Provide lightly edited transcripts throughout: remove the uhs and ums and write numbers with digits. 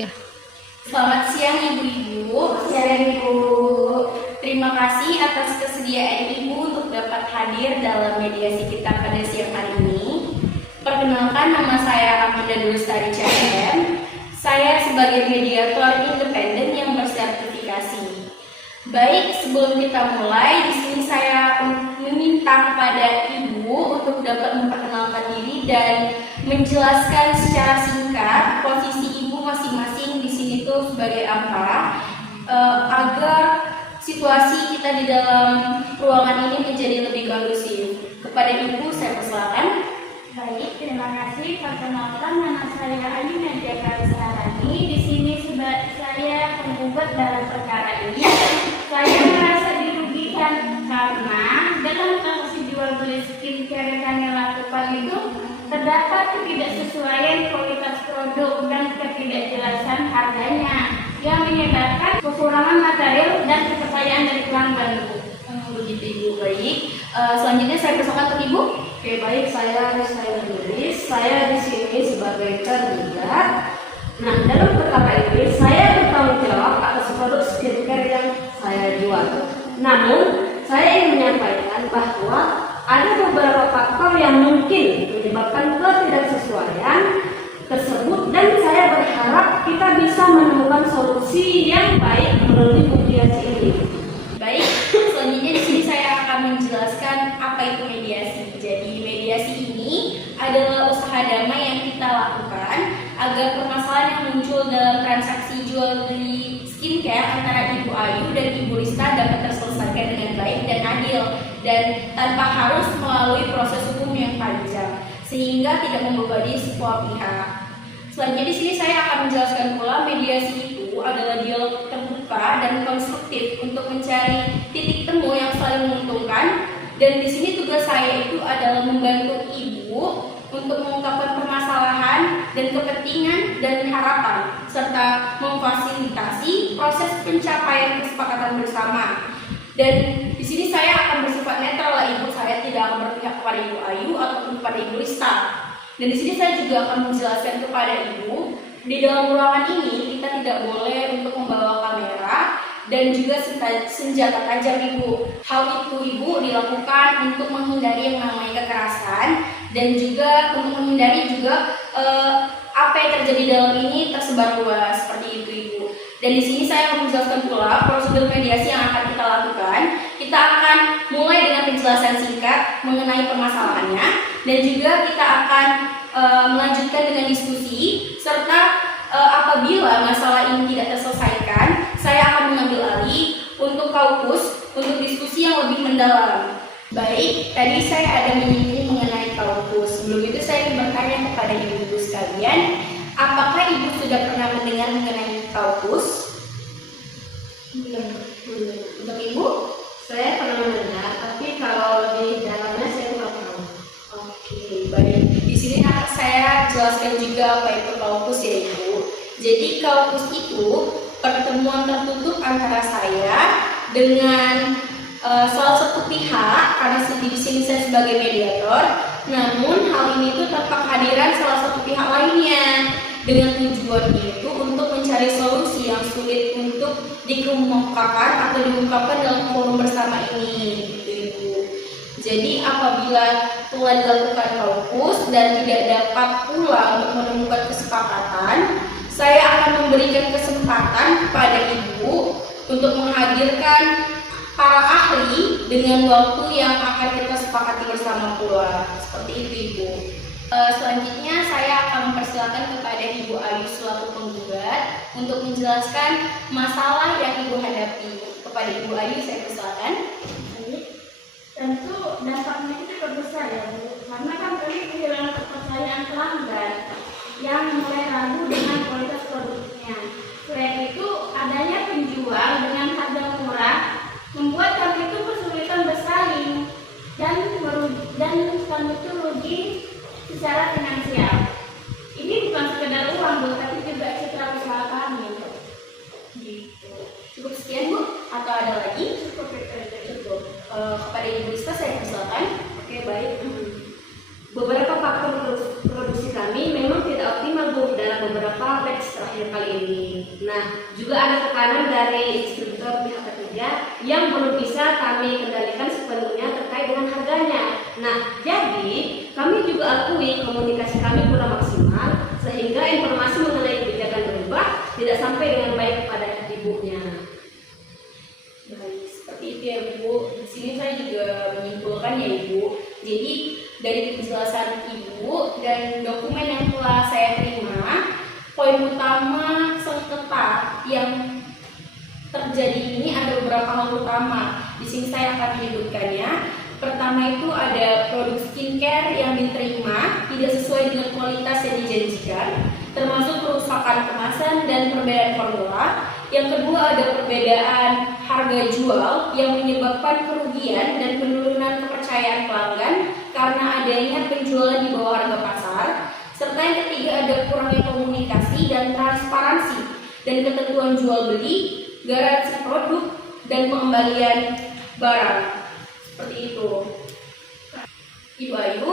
Ya. Selamat siang Ibu-Ibu. Siang Ibu. Terima kasih atas kesediaan Ibu untuk dapat hadir dalam mediasi kita pada siang hari ini. Perkenalkan, nama saya Amanda Dulustari CM. Saya sebagai mediator independen yang bersertifikasi. Baik, sebelum kita mulai, di sini saya meminta kepada Ibu untuk dapat memperkenalkan diri dan menjelaskan secara singkat posisi Ibu masing-masing di sini tuh sebagai apa, agar situasi kita di dalam ruangan ini menjadi lebih kondusif. Kepada Ibu saya persilakan. Baik, terima kasih. Perkenalkan, nama saya Ayu Nadia Karisarani. Di sini saya penggugat dalam perkara ini. Saya merasa dirugikan karena dalam transaksi jual beli skincare yang kami lakukan itu terdapat ketidaksesuaian kualitas produk dan ketidakjelasan harganya yang menyebabkan kekurangan material dan kepercayaan dari pelanggan. Begitu Ibu. Baik, selanjutnya saya persilakan untuk Ibu. Oke, baik, saya Nulis. Saya di sini sebagai tergugat. Nah, dalam perkara ini saya bertanggung jawab atas produk skincare yang saya jual. Namun, saya ingin menyampaikan bahwa ada beberapa faktor yang mungkin menyebabkan ketidaksesuaian tersebut, dan saya berharap kita bisa menemukan solusi yang baik melalui mediasi ini. Baik, selanjutnya di sini saya akan menjelaskan apa itu mediasi. Jadi mediasi ini adalah usaha damai yang kita lakukan agar permasalahan yang muncul dalam transaksi jual beli skincare antara Ibu Ayu dan Ibu Lista dapat terselesaikan dengan baik dan adil dan tanpa harus melalui proses hukum yang panjang sehingga tidak membebani semua pihak. Selanjutnya di sini saya akan menjelaskan pula mediasi itu adalah dialog terbuka dan konstruktif untuk mencari titik temu yang saling menguntungkan, dan di sini tugas saya itu adalah membantu Ibu untuk mengungkapkan permasalahan dan kepentingan dan harapan serta memfasilitasi proses pencapaian kesepakatan bersama. Dan di sini saya akan bersifat netral lah Ibu, saya tidak akan berpihak kepada Ibu Ayu ataupun kepada Ibu Lista. Dan di sini saya juga akan menjelaskan kepada Ibu, di dalam ruangan ini kita tidak boleh untuk membawa kamera dan juga senjata tajam Ibu. Hal itu Ibu dilakukan untuk menghindari yang namanya kekerasan dan juga untuk menghindari juga apa yang terjadi dalam ini tersebar luas seperti itu Ibu. Dan di sini saya akan menjelaskan pula prosedur mediasi yang akan kita lakukan. Kita akan mulai dengan penjelasan singkat mengenai permasalahannya, dan juga kita akan melanjutkan dengan diskusi, serta apabila masalah ini tidak terselesaikan, saya akan mengambil alih untuk kaukus untuk diskusi yang lebih mendalam. Baik, tadi saya ada menyinggung mengenai kaukus. Sebelum itu saya ingin bertanya kepada ibu-ibu sekalian, apakah ibu sudah pernah mendengar mengenai kaukus? Belum. Untuk ibu? Saya pernah mendengar, tapi kalau di dalamnya saya tidak tahu. Oke, baik. Di sini saya jelaskan juga apa itu kaukus ya Ibu. Jadi kaukus itu pertemuan tertutup antara saya dengan salah satu pihak, karena di sini saya sebagai mediator. Namun hal ini itu tanpa kehadiran salah satu pihak lainnya, dengan tujuan itu untuk mencari solusi yang sulit untuk dikemukakan atau diungkapkan dalam forum bersama ini, gitu Ibu. Jadi apabila telah dilakukan kaukus dan tidak dapat pula untuk menemukan kesepakatan, saya akan memberikan kesempatan kepada Ibu untuk menghadirkan para ahli dengan waktu yang akan kita sepakati bersama pula. Seperti itu Ibu. Selanjutnya saya akan mempersilakan kepada Ibu Ayu selaku penggugat untuk menjelaskan masalah yang Ibu hadapi. Kepada Ibu Ayu saya persilakan. Tentu dampaknya itu cukup besar ya Bu, karena kan kami kehilangan kepercayaan pelanggan yang mulai ragu dengan kualitas produknya. Selain itu, adanya penjual dengan harga murah membuat kami itu kesulitan bersaing dan kami itu rugi secara finansial. Ini bukan sekedar uang Bu, tapi juga citra usaha kami. Gitu. Cukup sekian Bu? Atau ada lagi? Cukup. Kepada Ibu Lista saya persilakan. Oke, baik. Beberapa faktor produksi kami memang akhir kali ini. Nah, juga ada tekanan dari distributor pihak ketiga yang belum bisa kami kendalikan sepenuhnya terkait dengan harganya. Nah, jadi kami juga akui komunikasi kami kurang maksimal sehingga informasi mengenai kebijakan berubah tidak sampai dengan baik kepada ibunya. Baik, seperti itu ya Bu. Di sini saya juga menyimpulkan ya Ibu. Jadi dari penjelasan Ibu dan dokumen yang telah saya terima, poin utama sengketa yang terjadi ini ada beberapa hal utama. Di sini saya akan menyebutkannya. Pertama itu ada produk skincare yang diterima tidak sesuai dengan kualitas yang dijanjikan, termasuk kerusakan kemasan dan perbedaan formula. Yang kedua ada perbedaan harga jual yang menyebabkan kerugian dan penurunan kepercayaan pelanggan karena adanya penjualan di bawah harga pasar. Serta yang ketiga ada kurangnya komunikasi dan transparansi dan ketentuan jual beli, garansi produk, dan pengembalian barang. Seperti itu. Ibu Ayu,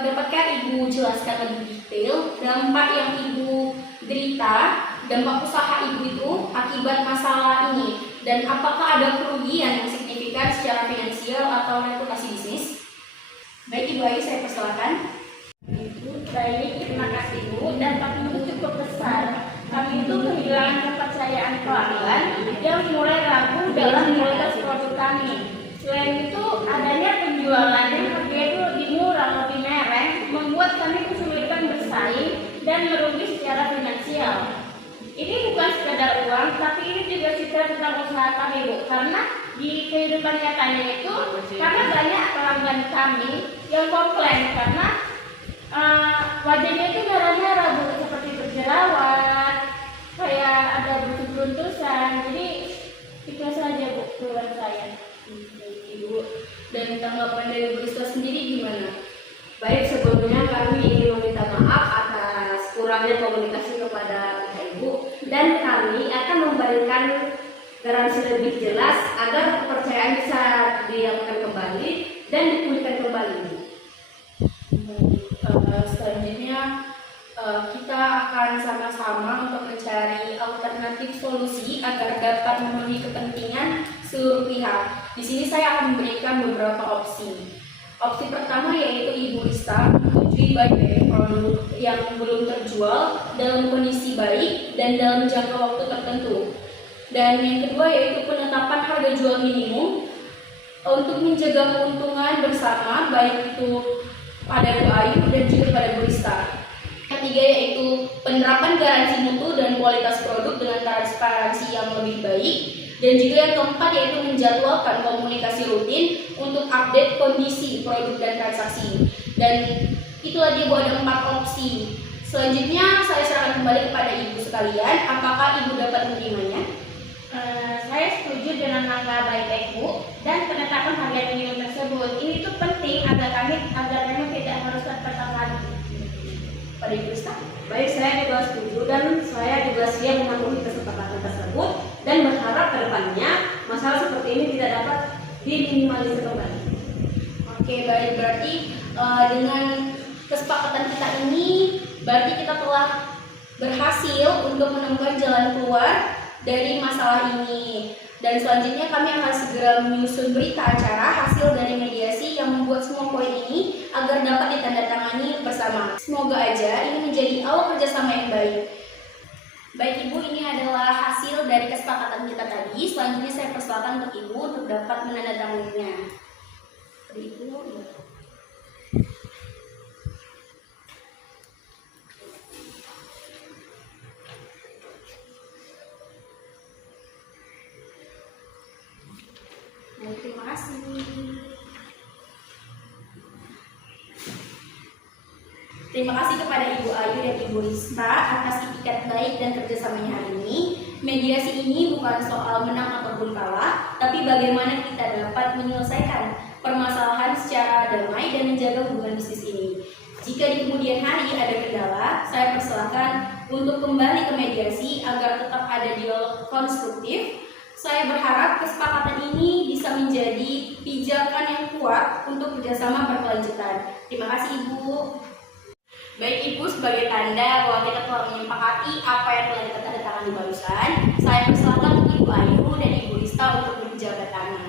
dapatkah Ibu jelaskan lebih detail dampak yang Ibu derita, dampak usaha Ibu itu akibat masalah ini, dan apakah ada kerugian yang signifikan secara finansial atau reputasi bisnis? Baik Ibu Ayu, saya persilakan. Baik, terima kasih Bu. Dampaknya itu cukup besar. Kami itu kehilangan kepercayaan pelanggan yang mulai ragu dalam kualitas produk kami. Selain itu, adanya penjualan yang harganya itu lebih murah, lebih merek, membuat kami kesulitan bersaing dan merugi secara finansial. Ini bukan sekedar uang, tapi ini juga cerita tentang usaha kami Bu. Karena di kehidupan nyatanya itu, karena banyak pelanggan kami yang komplain karena wajahnya itu merah-merah Bu, seperti berjerawat, kayak ada beruntusan. Jadi itu saja Bu keluhan saya. Ibu, dan tanggapan dari Bu Risma sendiri gimana? Baik, sebelumnya kami ingin meminta maaf atas kurangnya komunikasi kepada Ibu, dan kami akan memberikan garansi lebih jelas agar kepercayaan bisa dilakukan kembali dan dipulihkan kembali. Selanjutnya kita akan sama-sama untuk mencari alternatif solusi agar dapat memenuhi kepentingan seluruh pihak. Di sini saya akan memberikan beberapa opsi. Opsi pertama yaitu Ibu Rista menyetujui buyback produk yang belum terjual dalam kondisi baik dan dalam jangka waktu tertentu. Dan yang kedua yaitu penetapan harga jual minimum untuk menjaga keuntungan bersama baik itu pada Bu Ayu dan juga pada Bu Rista. Yang ketiga yaitu penerapan garansi mutu dan kualitas produk dengan transparansi yang lebih baik. Dan juga yang keempat yaitu menjadwalkan komunikasi rutin untuk update kondisi produk dan transaksi. Dan itu tadi Bu ada 4 opsi. Selanjutnya saya serahkan kembali kepada Ibu sekalian. Apakah Ibu dapat menerimanya? Saya setuju dengan langkah buyback Bu dan penetapan harga minimum tersebut. Ini tuh penting agar kami tidak harus tertekan lagi. Pada Ibu Rista? Baik, saya juga setuju dan saya juga siap memenuhi kesepakatan tersebut dan berharap ke depannya masalah seperti ini tidak dapat diminimalisir kembali. Oke, baik, berarti dengan kesepakatan kita ini berarti kita telah berhasil untuk menemukan jalan keluar dari masalah ini. Dan selanjutnya kami akan segera menyusun berita acara hasil dari mediasi yang membuat semua poin ini agar dapat ditandatangani bersama. Semoga aja ini menjadi awal kerjasama yang baik. Baik Ibu, ini adalah hasil dari kesepakatan kita tadi. Selanjutnya saya persilakan untuk Ibu untuk dapat menandatanganinya. Ibu. Terima kasih. Terima kasih kepada Ibu Ayu dan Ibu Rista atas itikat baik dan kerjasamanya hari ini. Mediasi ini bukan soal menang ataupun kalah, tapi bagaimana kita dapat menyelesaikan permasalahan secara damai dan menjaga hubungan bisnis ini. Jika di kemudian hari ada kendala, saya persilahkan untuk kembali ke mediasi agar tetap ada dialog konstruktif. Saya berharap kesepakatan ini bisa menjadi pijakan yang kuat untuk kerjasama berkelanjutan. Terima kasih Ibu. Baik Ibu, sebagai tanda bahwa kita telah menyepakati apa yang telah kita tanda tangani barusan, saya persilakan Ibu Ayu dan Ibu Rista untuk berjabat tangan.